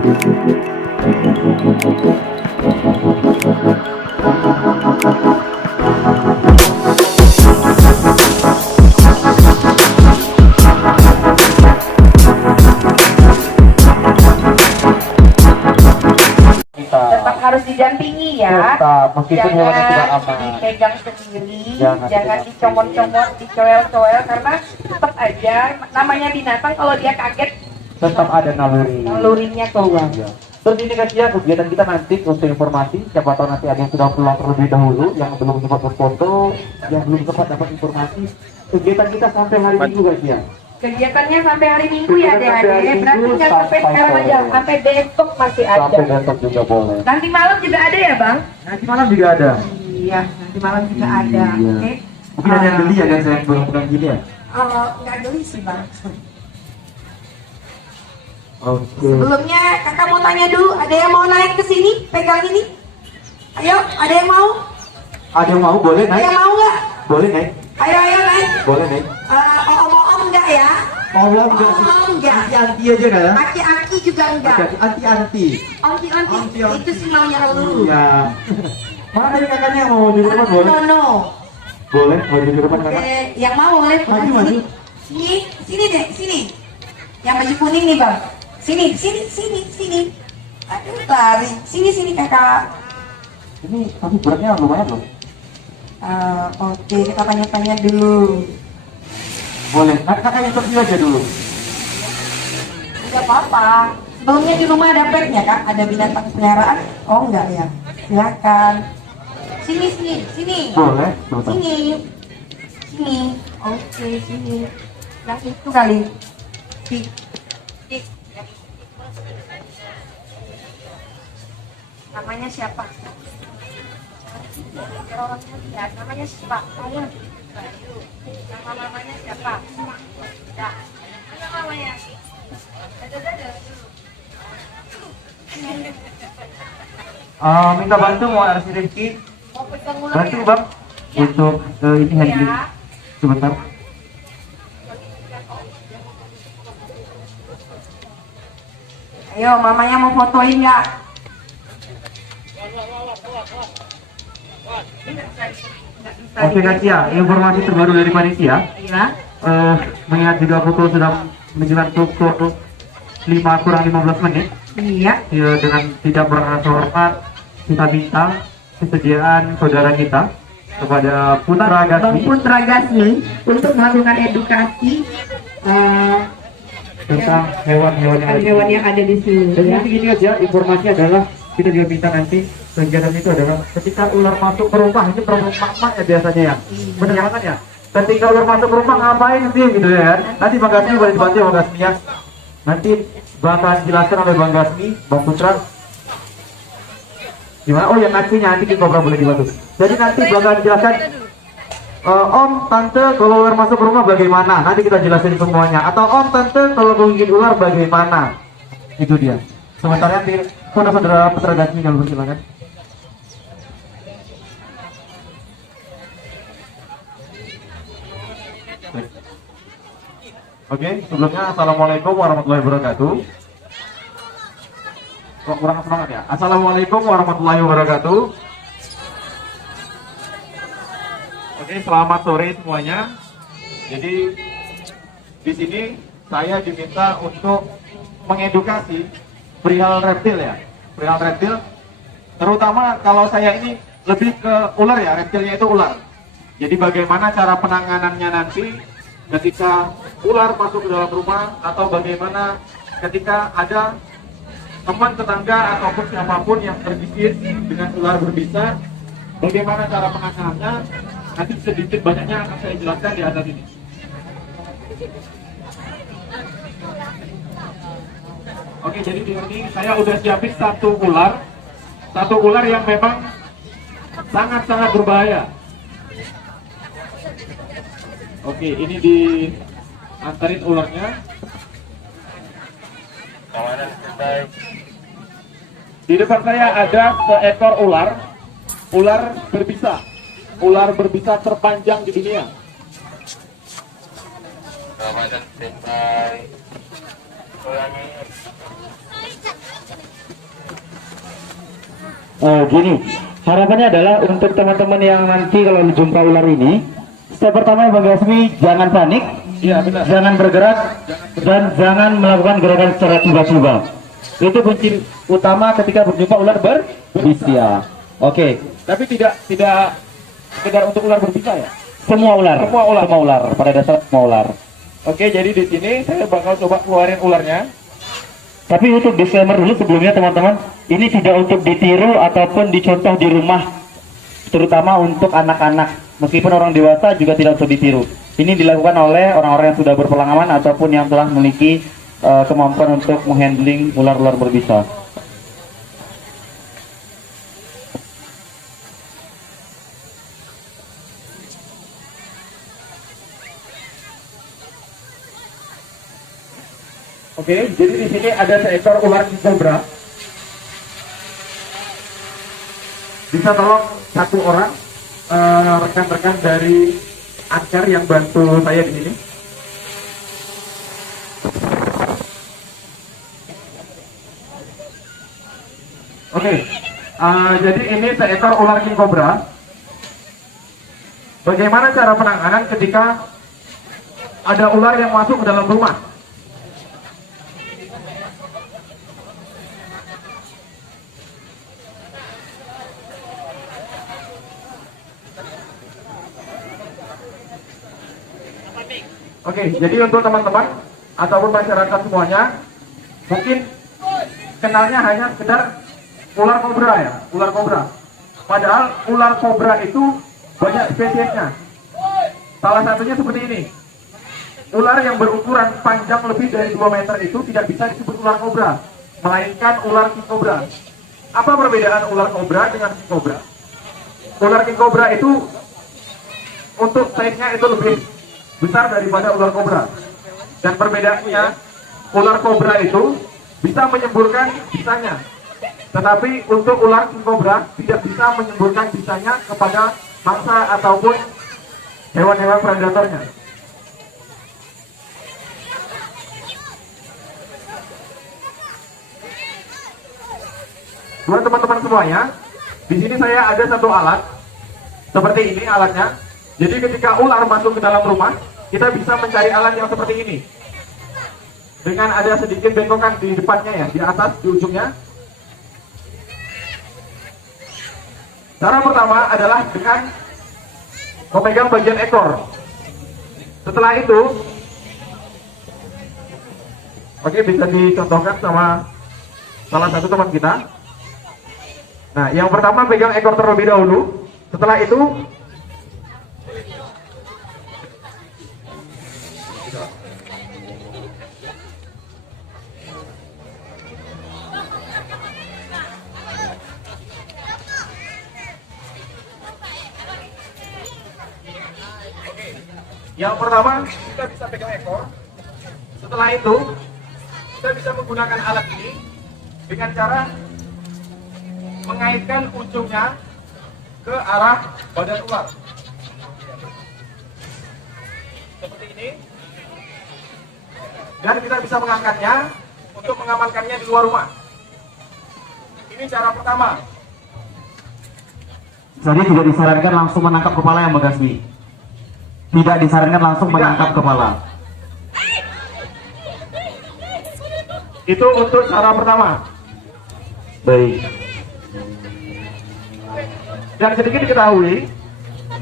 Tetap harus didampingi ya. Tetap, meskipun hewannya tidak Jangan aman. dipegang sendiri, Jangan jangan dicomot-comot, dicoel-coel, karena tetap aja namanya binatang kalau dia kaget Tetap ada naluri. nalurinya keluar. Ya. Terus ini kan ya kegiatan kita nanti untuk informasi, siapa tahu nanti ada yang sudah pulang terlebih dahulu, yang belum sempat berfoto, yang belum sempat dapat informasi. Kegiatan kita sampai hari Minggu guys ya. Kegiatannya sampai hari Minggu ya Kegiatan sampai hari adik-adik. Berarti Minggu nggak sampai sampai sekarang aja, sore. sampai besok masih ada. Sampai besok juga boleh. Nanti malam juga ada ya bang? Nanti malam juga ada. Iya, nanti malam juga ada. Iya. Oke. Mungkin ada yang beli ya guys, yang belum pernah gini ya. Nggak geli sih bang. Oke. Sebelumnya kakak mau tanya dulu, ada yang mau naik ke sini, pegang ini? Ayo, ada yang mau? Ada yang mau boleh Ada naik? yang mau nggak? Boleh naik? Ayo naik. Boleh naik? Om enggak ya? Allah enggak sih. Om enggak. Anti aja nggak ya? Aki-aki juga enggak. Anti. Onti itu sih maunya lu. Iya. Mana tadi kakaknya yang mau di rumah boleh? No. Boleh, mau di rumah kakak? Oke, yang mau boleh. Maju. Sini deh, sini. Yang baju kuning nih bang. Sini. Aduh lari. Sini kakak. Ini tapi beratnya lumayan loh. Oke, kita tanya-tanya dulu. Boleh, kakak interview aja dulu. Tidak apa-apa. Sebelumnya di rumah ada petnya kak? Ada binatang peliharaan? Oh enggak ya? Silakan. Sini. Boleh, sebentar. Sini. Oke, sini. Yang itu kali. Sini. Namanya siapa? Orangnya lihat. Namanya siapa? Bayu. Nama mamanya siapa? Ya. Mana mamanya? Minta bantu mau RC Rizky. Mau pegang ular Bantu ya? bang untuk ini handling Ya. sebentar. Ayo, mamanya mau fotoin nggak? Oke guys ya, informasi terbaru dari panitia. Iya. Mengingat juga pukul sudah menjelang pukul 5 kurang 15 menit. Iya. Ya, dengan tidak berasa hormat kita minta kesediaan saudara kita kepada Putra Bang Gasmi Putra Gasmi untuk melakukan edukasi tentang hewan-hewan yang ada. hewan yang ada di sini. Jadi Ya. nanti gini aja, informasi adalah kita juga minta nanti kegiatan itu adalah ketika ular masuk ke rumah, ini problem mak ya biasanya ya. Bener banget ya. Ketika ular masuk ke rumah ngapain sih gitu ya kan? Nanti Bang Gasmi boleh dibantu Bang Gasmi ya. Nanti bakal dijelaskan oleh Bang Gasmi, Bang Putra. Gimana? Oh ya nantinya nanti kita boleh dibantu. Jadi nanti bakal dijelaskan Om, Tante, kalau ular masuk ke rumah bagaimana? Nanti kita jelasin semuanya. Atau Om, Tante, kalau menggigit ular bagaimana? Itu dia. Sementara nanti saudara-saudara Putra Gasmi kalau silakan. Oke, sebelumnya Assalamualaikum warahmatullahi wabarakatuh. Kok kurang semangat ya? Assalamualaikum warahmatullahi wabarakatuh. Oke, selamat sore semuanya. Jadi di sini saya diminta untuk mengedukasi perihal reptil ya, perihal reptil. Terutama kalau saya ini lebih ke ular ya, reptilnya itu ular. Jadi bagaimana cara penanganannya nanti ketika ular masuk ke dalam rumah, atau bagaimana ketika ada teman tetangga ataupun siapapun yang tergigit dengan ular berbisa, bagaimana cara penanganannya. Nanti sedikit banyaknya akan saya jelaskan di atas ini. Oke, jadi di sini saya udah siapin satu ular yang memang sangat-sangat berbahaya. Oke, ini diantarin ularnya. Di depan saya ada seekor ular berbisa. Ular berbisa terpanjang di dunia. Gini, harapannya adalah untuk teman-teman yang nanti kalau jumpa ular ini, step pertama Bang Gasmi, jangan panik, Iya benar. jangan bergerak, dan jangan melakukan gerakan secara tiba-tiba. Itu kunci utama ketika berjumpa ular berbisa. Oke, Tapi tidak sekedar untuk ular berbisa ya. semua ular, Semua ular. pada dasar semua ular. Oke, jadi di sini saya bakal coba keluarin ularnya. Tapi untuk disclaimer dulu sebelumnya teman-teman, ini tidak untuk ditiru ataupun dicontoh di rumah, terutama untuk anak-anak. Meskipun orang dewasa juga tidak untuk ditiru. Ini dilakukan oleh orang-orang yang sudah berpengalaman ataupun yang telah memiliki kemampuan untuk menghandling ular-ular berbisa. Oke, jadi di sini ada seekor ular king cobra. Bisa tolong satu orang rekan-rekan dari Anchor yang bantu saya di sini. Oke, jadi ini seekor ular king cobra. Bagaimana cara penanganan ketika ada ular yang masuk ke dalam rumah? Oke, jadi untuk teman-teman ataupun masyarakat semuanya, mungkin kenalnya hanya sekedar ular kobra ya, ular kobra. Padahal ular kobra itu banyak spesiesnya. Salah satunya seperti ini. Ular yang berukuran panjang lebih dari 2 meter itu tidak bisa disebut ular kobra, melainkan ular king cobra. Apa perbedaan ular kobra dengan king cobra? Ular king cobra itu untuk size-nya itu lebih besar daripada ular kobra. Dan perbedaannya, ular kobra itu bisa menyemburkan bisanya. Tetapi untuk ular king cobra tidak bisa menyemburkan bisanya kepada mangsa ataupun hewan-hewan predatornya. Buat teman-teman semuanya, di sini saya ada satu alat seperti ini alatnya. Jadi ketika ular masuk ke dalam rumah, kita bisa mencari alat yang seperti ini. Dengan ada sedikit bentokan di depannya ya, di atas, di ujungnya. Cara pertama adalah dengan memegang bagian ekor. Setelah itu, oke, bisa dicontohkan sama salah satu teman kita. Nah, yang pertama pegang ekor terlebih dahulu. Setelah itu, yang pertama kita bisa pegang ekor. Setelah itu kita bisa menggunakan alat ini dengan cara mengaitkan ujungnya ke arah badan ular. Seperti ini. Dan kita bisa mengangkatnya untuk mengamankannya di luar rumah. Ini cara pertama. Jadi tidak disarankan langsung menangkap kepala yang Bang Gasmi. Tidak disarankan langsung menangkap kepala. Itu untuk cara pertama. Baik. Dan sedikit diketahui,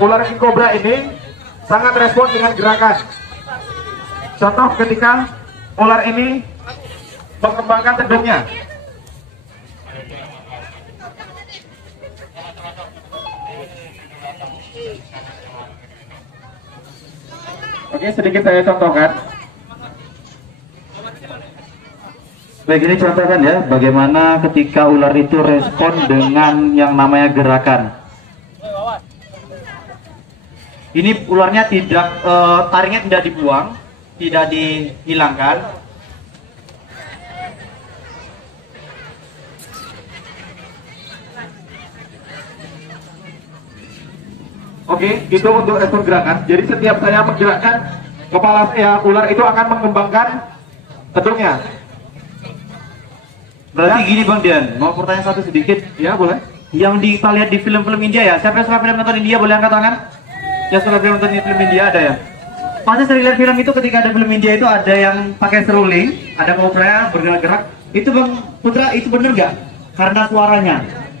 ular king cobra ini sangat respon dengan gerakan. Contoh ketika ular ini mengembangkan tendungnya. Oke, sedikit saya contohkan. Baik, ini contohkan ya, bagaimana ketika ular itu respon dengan yang namanya gerakan. Ini ularnya tidak, taringnya tidak dibuang, tidak dihilangkan. Oke, itu untuk respon gerakan. Jadi setiap saya menggerakkan kepala saya, ular itu akan mengembangkan tendungnya. Berarti gini Bang Dian, mau pertanyaan satu sedikit. Ya, boleh. yang kita lihat di film-film India ya. Siapa yang suka film nonton India boleh angkat tangan? Yang suka film nonton film India ada ya? Pasti sering lihat film itu, ketika ada film India itu ada yang pakai seruling, ada kobra bergerak-gerak. Itu Bang Putra, itu bener nggak? Karena suaranya?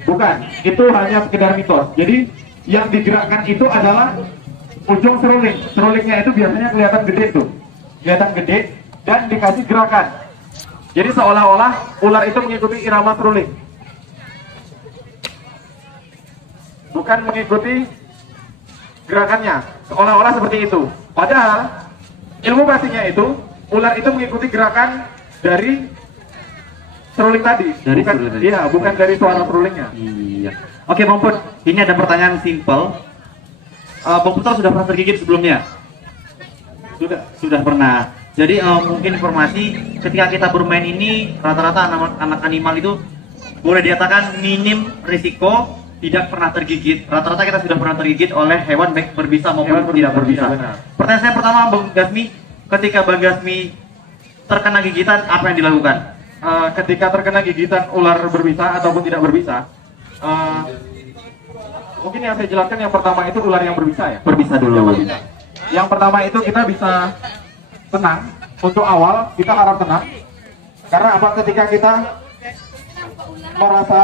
Bukan, itu hanya sekedar mitos. Jadi yang digerakkan itu adalah ujung seruling. Serulingnya itu biasanya kelihatan gede tuh, kelihatan gede dan dikasih gerakan. Jadi seolah-olah ular itu mengikuti irama seruling, bukan mengikuti gerakannya. Seolah-olah seperti itu. Padahal ilmu pastinya itu ular itu mengikuti gerakan dari seruling tadi, Dari bukan, seruling tadi. iya, bukan dari suara serulingnya. Iya. Oke Bang Put, ini ada pertanyaan simple. Bang Putra sudah pernah tergigit sebelumnya? Sudah pernah. Jadi mungkin informasi ketika kita bermain ini rata-rata anak animal itu boleh dikatakan minim risiko tidak pernah tergigit. Rata-rata kita sudah pernah tergigit oleh hewan baik berbisa maupun Hewan tidak berbisa, berbisa. benar. Pertanyaan saya pertama Bang Gasmi, ketika Bang Gasmi terkena gigitan apa yang dilakukan? Ketika terkena gigitan ular berbisa ataupun tidak berbisa, mungkin yang saya jelaskan yang pertama itu ular yang berbisa ya. Berbisa dulu. Yang berbisa. Yang pertama itu kita bisa tenang. Untuk awal kita harap tenang. Karena apa? Ketika kita merasa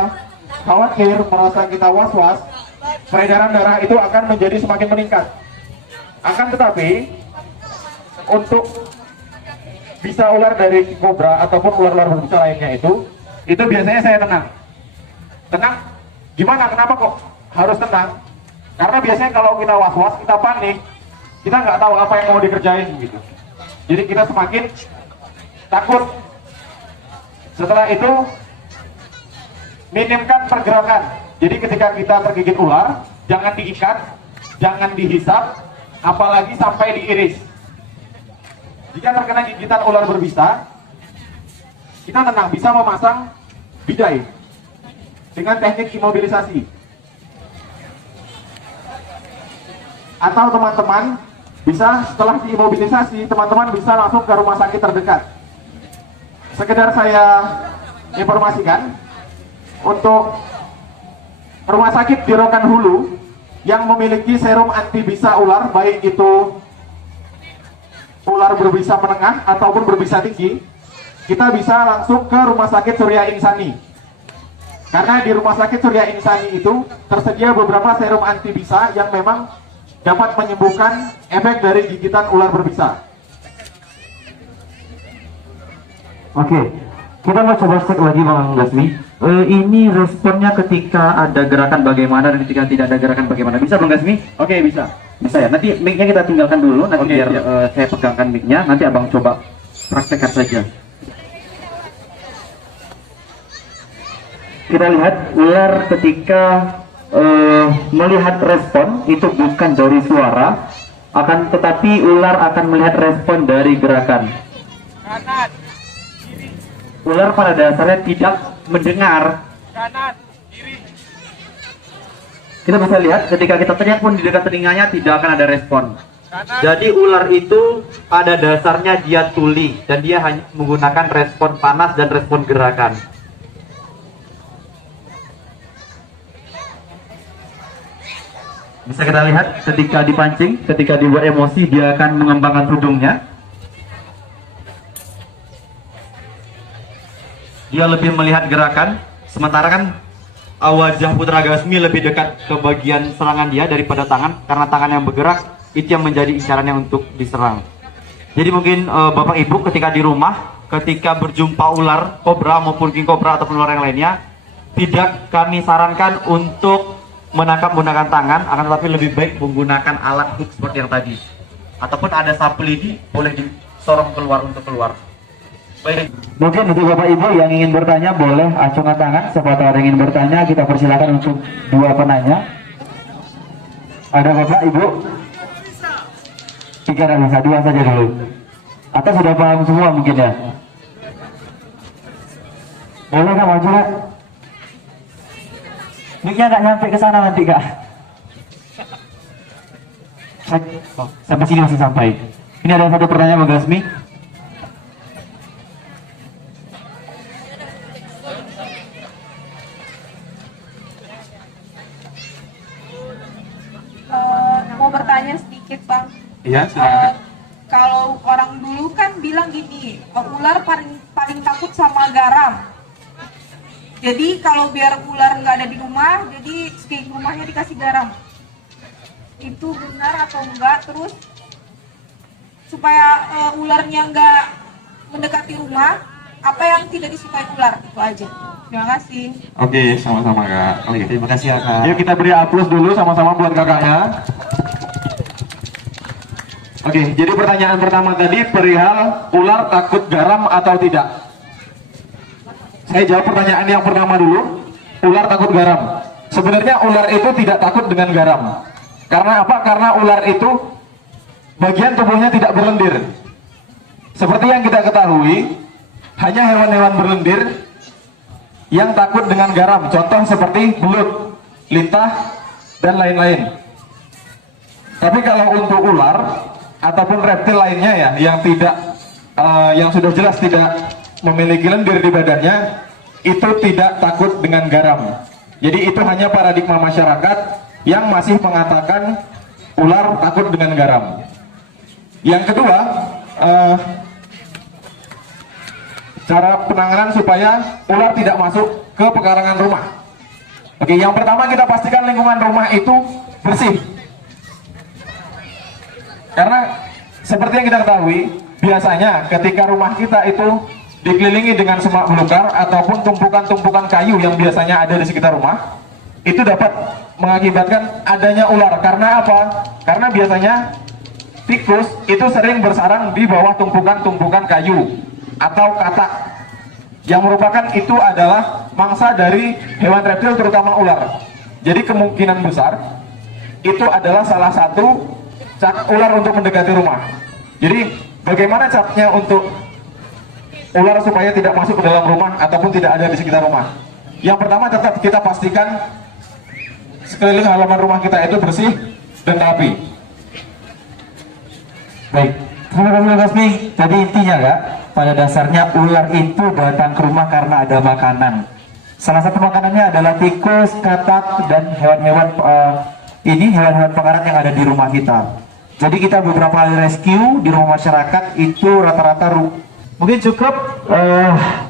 khawatir, merasa kita was-was, peredaran darah itu akan menjadi semakin meningkat. Akan tetapi untuk bisa ular dari kobra ataupun ular-ular berbisa lainnya itu biasanya saya tenang. Tenang? Gimana? Kenapa kok harus tenang? Karena biasanya kalau kita was-was, kita panik, kita nggak tahu apa yang mau dikerjain gitu. Jadi kita semakin takut. Setelah itu minimkan pergerakan. Jadi ketika kita tergigit ular, jangan diikat, jangan dihisap, apalagi sampai diiris. Jika terkena gigitan ular berbisa, kita tenang, bisa memasang bidai dengan teknik imobilisasi. Atau teman-teman bisa setelah diimobilisasi, teman-teman bisa langsung ke rumah sakit terdekat. Sekedar saya informasikan, untuk rumah sakit di Rokan Hulu yang memiliki serum anti bisa ular, baik itu ular berbisa menengah ataupun berbisa tinggi, kita bisa langsung ke Rumah Sakit Surya Insani. Karena di Rumah Sakit Surya Insani itu tersedia beberapa serum anti bisa yang memang dapat menyembuhkan efek dari gigitan ular berbisa. Oke, kita mau coba cek lagi Bang Gasmi. Ini responnya ketika ada gerakan bagaimana dan ketika tidak ada gerakan bagaimana. Bisa Bang Gasmi? Oke, bisa. Bisa ya. Nanti mic-nya kita tinggalkan dulu. Nanti Oke, biar siap. saya pegangkan mic-nya. Nanti Abang coba praktekkan saja. Kita lihat ular ketika melihat respon itu bukan dari suara, akan tetapi ular akan melihat respon dari gerakan. Ular pada dasarnya tidak mendengar. Kita bisa lihat ketika kita teriak pun di dekat telinganya tidak akan ada respon. Jadi ular itu pada dasarnya dia tuli dan dia hanya menggunakan respon panas dan respon gerakan. Bisa kita lihat ketika dipancing, ketika dibuat emosi dia akan mengembangkan tudungnya. Dia lebih melihat gerakan, sementara kan wajah Putra Gasmi lebih dekat ke bagian serangan dia daripada tangan, karena tangan yang bergerak itu yang menjadi incarannya untuk diserang. Jadi mungkin Bapak Ibu ketika di rumah, ketika berjumpa ular kobra maupun king kobra ataupun ular yang lainnya, tidak kami sarankan untuk menangkap menggunakan tangan, akan tetapi lebih baik menggunakan alat hook seperti yang tadi. Ataupun ada sapu lidi, boleh disorong keluar untuk keluar. Baik. Mungkin untuk Bapak Ibu yang ingin bertanya boleh acungkan tangan. Siapa tahu ada yang ingin bertanya, kita persilakan untuk dua penanya. Ada Bapak Ibu? Tiga dan bisa, dua saja dulu. Atau sudah paham semua mungkin ya? Boleh Kak maju Kak? Mic-nya nggak nyampe ke sana nanti Kak. Sampai sini masih sampai. Ini ada satu pertanyaan Bang Gasmi. Iya, silakan. Kalau orang dulu kan bilang gini, ular paling takut sama garam. Jadi kalau biar ular nggak ada di rumah, jadi sekeliling rumahnya dikasih garam. Itu benar atau enggak? Terus supaya ularnya nggak mendekati rumah, apa yang tidak disukai ular? Itu aja. Terima kasih. Oke, sama-sama Kak. Oke. Terima kasih ya Kak. Yuk kita beri aplaus dulu sama-sama buat kakaknya. Oke, jadi pertanyaan pertama tadi perihal ular takut garam atau tidak? Saya jawab pertanyaan yang pertama dulu. Ular takut garam. Sebenarnya ular itu tidak takut dengan garam. Karena apa? Karena ular itu bagian tubuhnya tidak berlendir. Seperti yang kita ketahui, hanya hewan-hewan berlendir yang takut dengan garam. Contoh seperti belut, lintah, dan lain-lain. Tapi kalau untuk ular ataupun reptil lainnya ya, yang sudah jelas tidak memiliki lendir di badannya, itu tidak takut dengan garam. Jadi itu hanya paradigma masyarakat yang masih mengatakan ular takut dengan garam. Yang kedua, cara penanganan supaya ular tidak masuk ke pekarangan rumah. Oke, yang pertama kita pastikan lingkungan rumah itu bersih. Karena seperti yang kita ketahui, biasanya ketika rumah kita itu dikelilingi dengan semak belukar ataupun tumpukan-tumpukan kayu yang biasanya ada di sekitar rumah, itu dapat mengakibatkan adanya ular. Karena apa? Karena biasanya tikus itu sering bersarang di bawah tumpukan-tumpukan kayu atau katak, yang merupakan itu adalah mangsa dari hewan reptil terutama ular. Jadi kemungkinan besar itu adalah salah satu cat ular untuk mendekati rumah. Jadi bagaimana catnya untuk ular supaya tidak masuk ke dalam rumah ataupun tidak ada di sekitar rumah? Yang pertama, tetap kita pastikan sekeliling halaman rumah kita itu bersih dan rapi. Baik, terima kasih Mas Gasmi. Jadi intinya Kak, pada dasarnya ular itu datang ke rumah karena ada makanan. Salah satu makanannya adalah tikus, katak, dan hewan-hewan hewan-hewan pengarat yang ada di rumah kita. Jadi kita beberapa kali rescue di rumah masyarakat itu rata-rata mungkin cukup.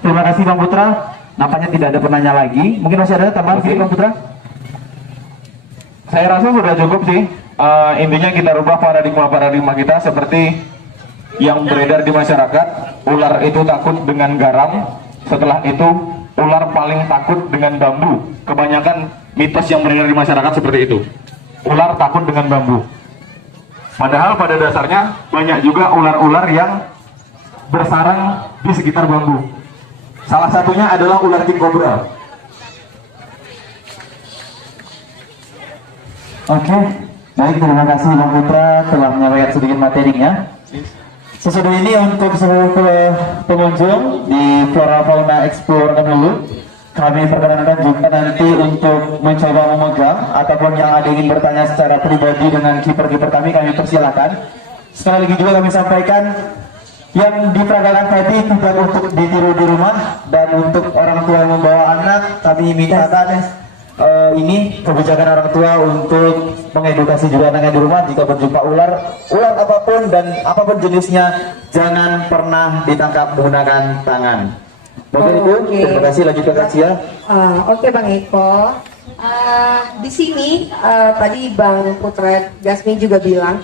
Terima kasih Bang Putra. Nampaknya tidak ada penanya lagi. Mungkin masih ada tambahan Bang Putra? Saya rasa sudah cukup sih. Intinya kita rubah paradigma kita seperti yang beredar di masyarakat. Ular itu takut dengan garam. Setelah itu ular paling takut dengan bambu. Kebanyakan mitos yang beredar di masyarakat seperti itu. Ular takut dengan bambu. Padahal pada dasarnya banyak juga ular-ular yang bersarang di sekitar bambu. Salah satunya adalah ular king cobra. Oke, baik, terima kasih Bang Putra telah menyampaikan sedikit materinya. Sesudah ini untuk seluruh pengunjung di Flora Fauna Explore dulu, kami perkenalkan juga nanti untuk mencoba memegang ataupun yang ada ingin bertanya secara pribadi dengan kiper-kiper kami persilakan. Sekali lagi juga kami sampaikan yang diperagakan tadi tidak untuk ditiru di rumah, dan untuk orang tua yang membawa anak kami mintakan ini kebijakan orang tua untuk mengedukasi juga anaknya di rumah. Jika berjumpa ular apapun dan apapun jenisnya, jangan pernah ditangkap menggunakan tangan. Baik, Ibu, terima kasih. Lanjut ke Kak Cia. Oke Bang Eko, di sini tadi Bang Putra Gasmi juga bilang